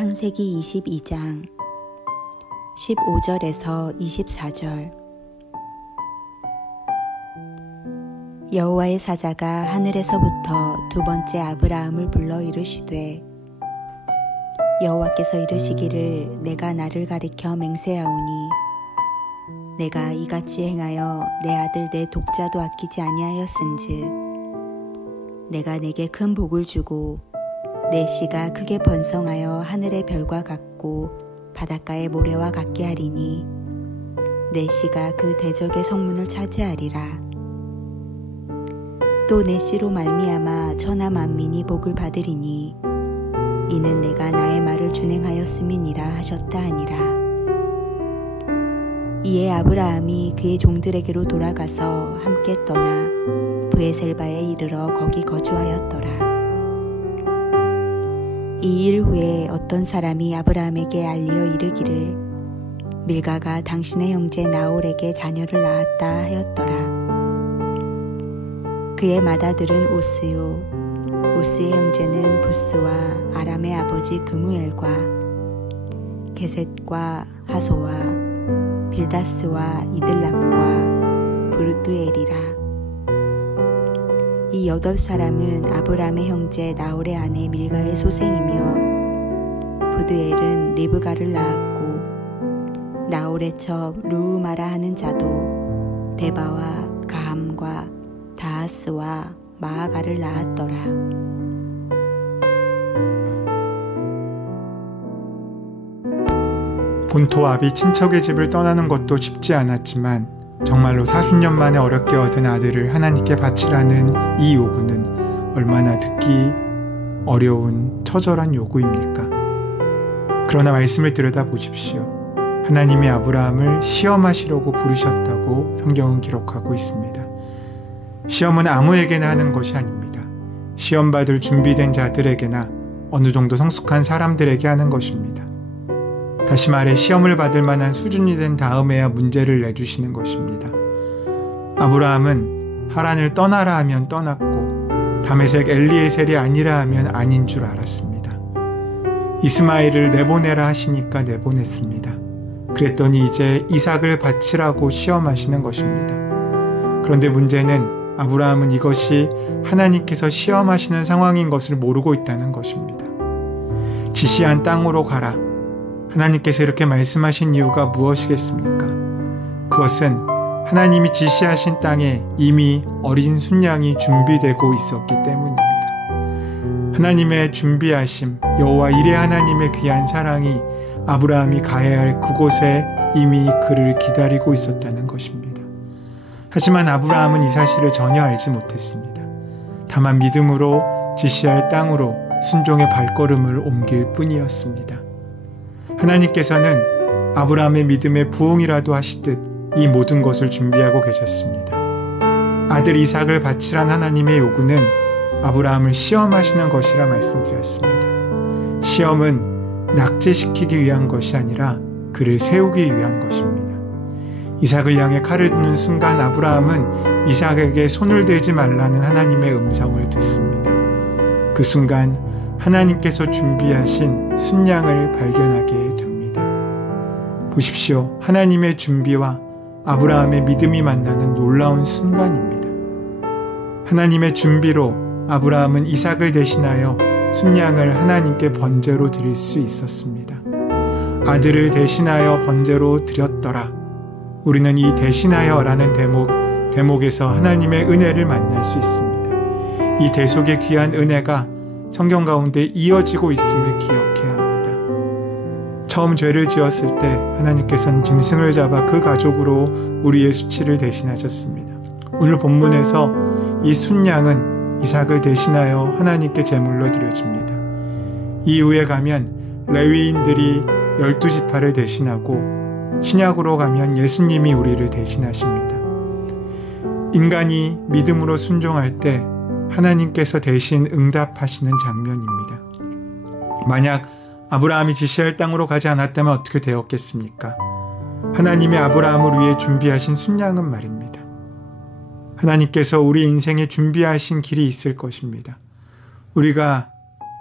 창세기 22장 15절에서 24절. 여호와의 사자가 하늘에서부터 두 번째 아브라함을 불러 이르시되, 여호와께서 이르시기를 내가 나를 가리켜 맹세하오니 내가 이같이 행하여 내 아들 내 독자도 아끼지 아니하였은즉 내가 내게 큰 복을 주고 내 씨가 크게 번성하여 하늘의 별과 같고 바닷가의 모래와 같게 하리니 내 씨가 그 대적의 성문을 차지하리라. 또 내 씨로 말미암아 천하 만민이 복을 받으리니 이는 내가 나의 말을 준행하였음이니라 하셨다 하니라. 이에 아브라함이 그의 종들에게로 돌아가서 함께 떠나 브에셀바에 이르러 거기 거주하였더라. 이 일 후에 어떤 사람이 아브라함에게 알리어 이르기를 밀가가 당신의 형제 나홀에게 자녀를 낳았다 하였더라. 그의 맏아들은 우스요, 우스의 형제는 부스와 아람의 아버지 그무엘과 게셋과 하소와 빌다스와 이들랍과 브르드엘이라. 이 8사람은 아브라함의 형제 나홀의 아내 밀가의 소생이며 브드엘은 리브가를 낳았고 나홀의 첩 루우마라 하는 자도 데바와 가함과 다하스와 마아가를 낳았더라. 본토 아비 친척의 집을 떠나는 것도 쉽지 않았지만 정말로 40년 만에 어렵게 얻은 아들을 하나님께 바치라는 이 요구는 얼마나 듣기 어려운 처절한 요구입니까? 그러나 말씀을 들여다보십시오. 하나님이 아브라함을 시험하시려고 부르셨다고 성경은 기록하고 있습니다. 시험은 아무에게나 하는 것이 아닙니다. 시험받을 준비된 자들에게나 어느 정도 성숙한 사람들에게 하는 것입니다. 다시 말해 시험을 받을 만한 수준이 된 다음에야 문제를 내주시는 것입니다. 아브라함은 하란을 떠나라 하면 떠났고 다메섹 엘리에셀이 아니라 하면 아닌 줄 알았습니다. 이스마엘을 내보내라 하시니까 내보냈습니다. 그랬더니 이제 이삭을 바치라고 시험하시는 것입니다. 그런데 문제는 아브라함은 이것이 하나님께서 시험하시는 상황인 것을 모르고 있다는 것입니다. 지시한 땅으로 가라. 하나님께서 이렇게 말씀하신 이유가 무엇이겠습니까? 그것은 하나님이 지시하신 땅에 이미 어린 순양이 준비되고 있었기 때문입니다. 하나님의 준비하심, 여호와 이레 하나님의 귀한 사랑이 아브라함이 가야 할 그곳에 이미 그를 기다리고 있었다는 것입니다. 하지만 아브라함은 이 사실을 전혀 알지 못했습니다. 다만 믿음으로 지시할 땅으로 순종의 발걸음을 옮길 뿐이었습니다. 하나님께서는 아브라함의 믿음에 부응이라도 하시듯 이 모든 것을 준비하고 계셨습니다. 아들 이삭을 바치란 하나님의 요구는 아브라함을 시험하시는 것이라 말씀드렸습니다. 시험은 낙제시키기 위한 것이 아니라 그를 세우기 위한 것입니다. 이삭을 향해 칼을 드는 순간 아브라함은 이삭에게 손을 대지 말라는 하나님의 음성을 듣습니다. 그 순간 하나님께서 준비하신 순양을 발견하게 됩니다. 보십시오. 하나님의 준비와 아브라함의 믿음이 만나는 놀라운 순간입니다. 하나님의 준비로 아브라함은 이삭을 대신하여 순양을 하나님께 번제로 드릴 수 있었습니다. 아들을 대신하여 번제로 드렸더라. 우리는 이 대신하여라는 대목에서 하나님의 은혜를 만날 수 있습니다. 이 대속의 귀한 은혜가 성경 가운데 이어지고 있음을 기억해야 합니다. 처음 죄를 지었을 때 하나님께서는 짐승을 잡아 그 가족으로 우리의 수치를 대신하셨습니다. 오늘 본문에서 이 순양은 이삭을 대신하여 하나님께 제물로 드려집니다. 이후에 가면 레위인들이 12지파를 대신하고 신약으로 가면 예수님이 우리를 대신하십니다. 인간이 믿음으로 순종할 때 하나님께서 대신 응답하시는 장면입니다. 만약 아브라함이 지시할 땅으로 가지 않았다면 어떻게 되었겠습니까? 하나님이 아브라함을 위해 준비하신 순양은 말입니다. 하나님께서 우리 인생에 준비하신 길이 있을 것입니다. 우리가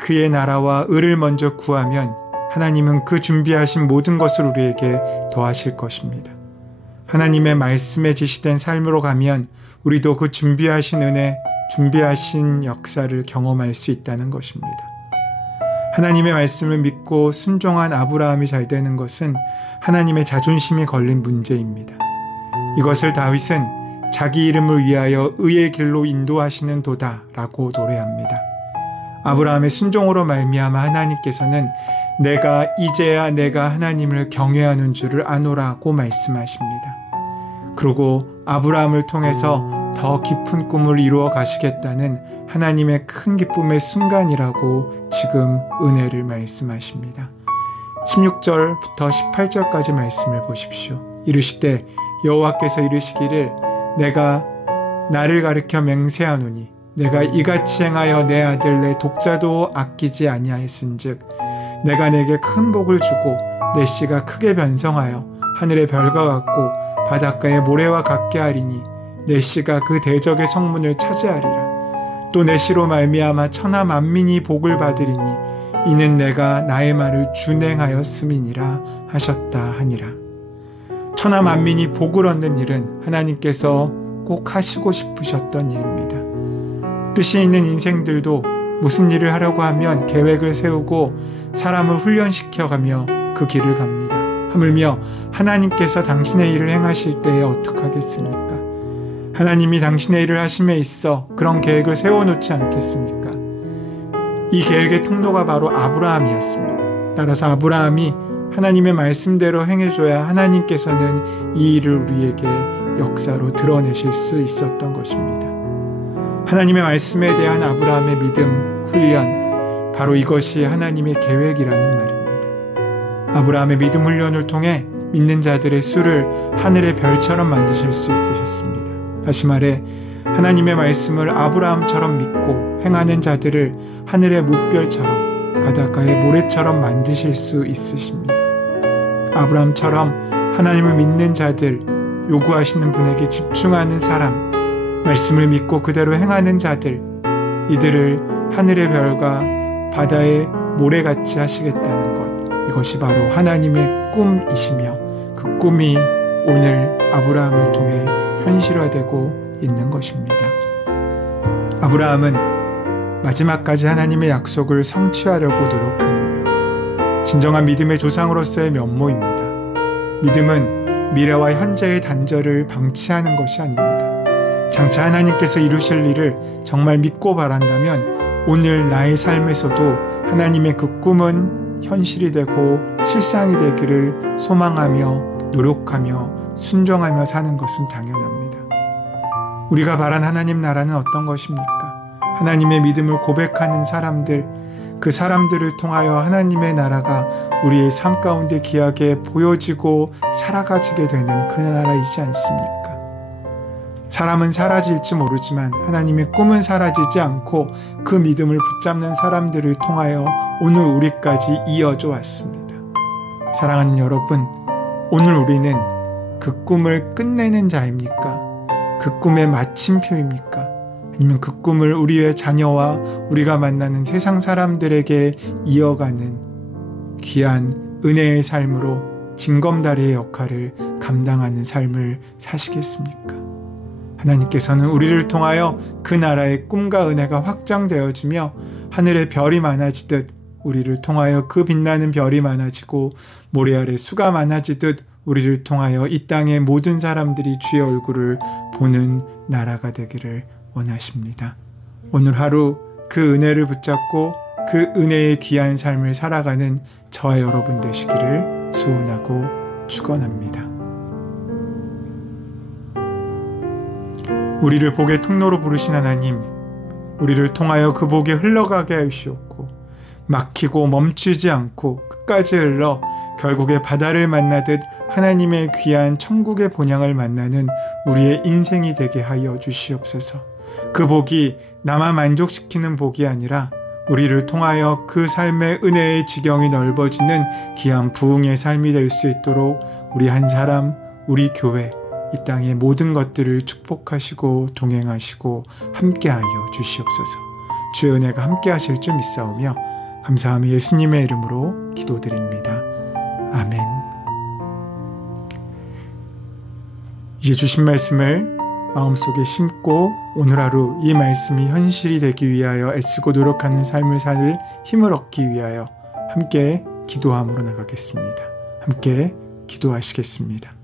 그의 나라와 의를 먼저 구하면 하나님은 그 준비하신 모든 것을 우리에게 더하실 것입니다. 하나님의 말씀에 지시된 삶으로 가면 우리도 그 준비하신 은혜, 준비하신 역사를 경험할 수 있다는 것입니다. 하나님의 말씀을 믿고 순종한 아브라함이 잘 되는 것은 하나님의 자존심이 걸린 문제입니다. 이것을 다윗은 자기 이름을 위하여 의의 길로 인도하시는 도다라고 노래합니다. 아브라함의 순종으로 말미암아 하나님께서는 내가 이제야 내가 하나님을 경외하는 줄을 아노라고 말씀하십니다. 그리고 아브라함을 통해서 더 깊은 꿈을 이루어 가시겠다는 하나님의 큰 기쁨의 순간이라고 지금 은혜를 말씀하십니다. 16절부터 18절까지 말씀을 보십시오. 이르시되 여호와께서 이르시기를 내가 나를 가리켜 맹세하노니 내가 이같이 행하여 내 아들 내 독자도 아끼지 아니하였은즉 내가 내게 큰 복을 주고 내 씨가 크게 변성하여 하늘의 별과 같고 바닷가의 모래와 같게 하리니 내 씨가 그 대적의 성문을 차지하리라. 또 내 씨로 말미암아 천하 만민이 복을 받으리니 이는 내가 나의 말을 준행하였음이니라 하셨다 하니라. 천하 만민이 복을 얻는 일은 하나님께서 꼭 하시고 싶으셨던 일입니다. 뜻이 있는 인생들도 무슨 일을 하려고 하면 계획을 세우고 사람을 훈련시켜가며 그 길을 갑니다. 하물며 하나님께서 당신의 일을 행하실 때에 어떡하겠습니까? 하나님이 당신의 일을 하심에 있어 그런 계획을 세워놓지 않겠습니까? 이 계획의 통로가 바로 아브라함이었습니다. 따라서 아브라함이 하나님의 말씀대로 행해줘야 하나님께서는 이 일을 우리에게 역사로 드러내실 수 있었던 것입니다. 하나님의 말씀에 대한 아브라함의 믿음, 훈련, 바로 이것이 하나님의 계획이라는 말입니다. 아브라함의 믿음 훈련을 통해 믿는 자들의 수를 하늘의 별처럼 만드실 수 있으셨습니다. 다시 말해 하나님의 말씀을 아브라함처럼 믿고 행하는 자들을 하늘의 뭇별처럼 바닷가의 모래처럼 만드실 수 있으십니다. 아브라함처럼 하나님을 믿는 자들, 요구하시는 분에게 집중하는 사람, 말씀을 믿고 그대로 행하는 자들, 이들을 하늘의 별과 바다의 모래같이 하시겠다는 것, 이것이 바로 하나님의 꿈이시며 그 꿈이 오늘 아브라함을 통해 현실화되고 있는 것입니다. 아브라함은 마지막까지 하나님의 약속을 성취하려고 노력합니다. 진정한 믿음의 조상으로서의 면모입니다. 믿음은 미래와 현재의 단절을 방치하는 것이 아닙니다. 장차 하나님께서 이루실 일을 정말 믿고 바란다면 오늘 나의 삶에서도 하나님의 그 꿈은 현실이 되고 실상이 되기를 소망하며 노력하며 순종하며 사는 것은 당연합니다. 우리가 바란 하나님 나라는 어떤 것입니까? 하나님의 믿음을 고백하는 사람들, 그 사람들을 통하여 하나님의 나라가 우리의 삶 가운데 귀하게 보여지고 살아가지게 되는 그 나라이지 않습니까? 사람은 사라질지 모르지만 하나님의 꿈은 사라지지 않고 그 믿음을 붙잡는 사람들을 통하여 오늘 우리까지 이어져 왔습니다. 사랑하는 여러분, 오늘 우리는 그 꿈을 끝내는 자입니까? 그 꿈의 마침표입니까? 아니면 그 꿈을 우리의 자녀와 우리가 만나는 세상 사람들에게 이어가는 귀한 은혜의 삶으로 징검다리의 역할을 감당하는 삶을 사시겠습니까? 하나님께서는 우리를 통하여 그 나라의 꿈과 은혜가 확장되어지며 하늘의 별이 많아지듯 우리를 통하여 그 빛나는 별이 많아지고 모래 아래 수가 많아지듯 우리를 통하여 이 땅의 모든 사람들이 주의 얼굴을 보는 나라가 되기를 원하십니다. 오늘 하루 그 은혜를 붙잡고 그 은혜의 귀한 삶을 살아가는 저와 여러분 되시기를 소원하고 축원합니다. 우리를 복의 통로로 부르신 하나님, 우리를 통하여 그 복에 흘러가게 하시옵고 막히고 멈추지 않고 끝까지 흘러 결국에 바다를 만나듯 하나님의 귀한 천국의 본향을 만나는 우리의 인생이 되게 하여 주시옵소서. 그 복이 나만 만족시키는 복이 아니라 우리를 통하여 그 삶의 은혜의 지경이 넓어지는 귀한 부흥의 삶이 될 수 있도록 우리 한 사람, 우리 교회, 이 땅의 모든 것들을 축복하시고 동행하시고 함께하여 주시옵소서. 주의 은혜가 함께하실 줄 믿사오며 감사함이 예수님의 이름으로 기도드립니다. 아멘. 이제 주신 말씀을 마음속에 심고 오늘 하루 이 말씀이 현실이 되기 위하여 애쓰고 노력하는 삶을 살 힘을 얻기 위하여 함께 기도함으로 나가겠습니다. 함께 기도하시겠습니다.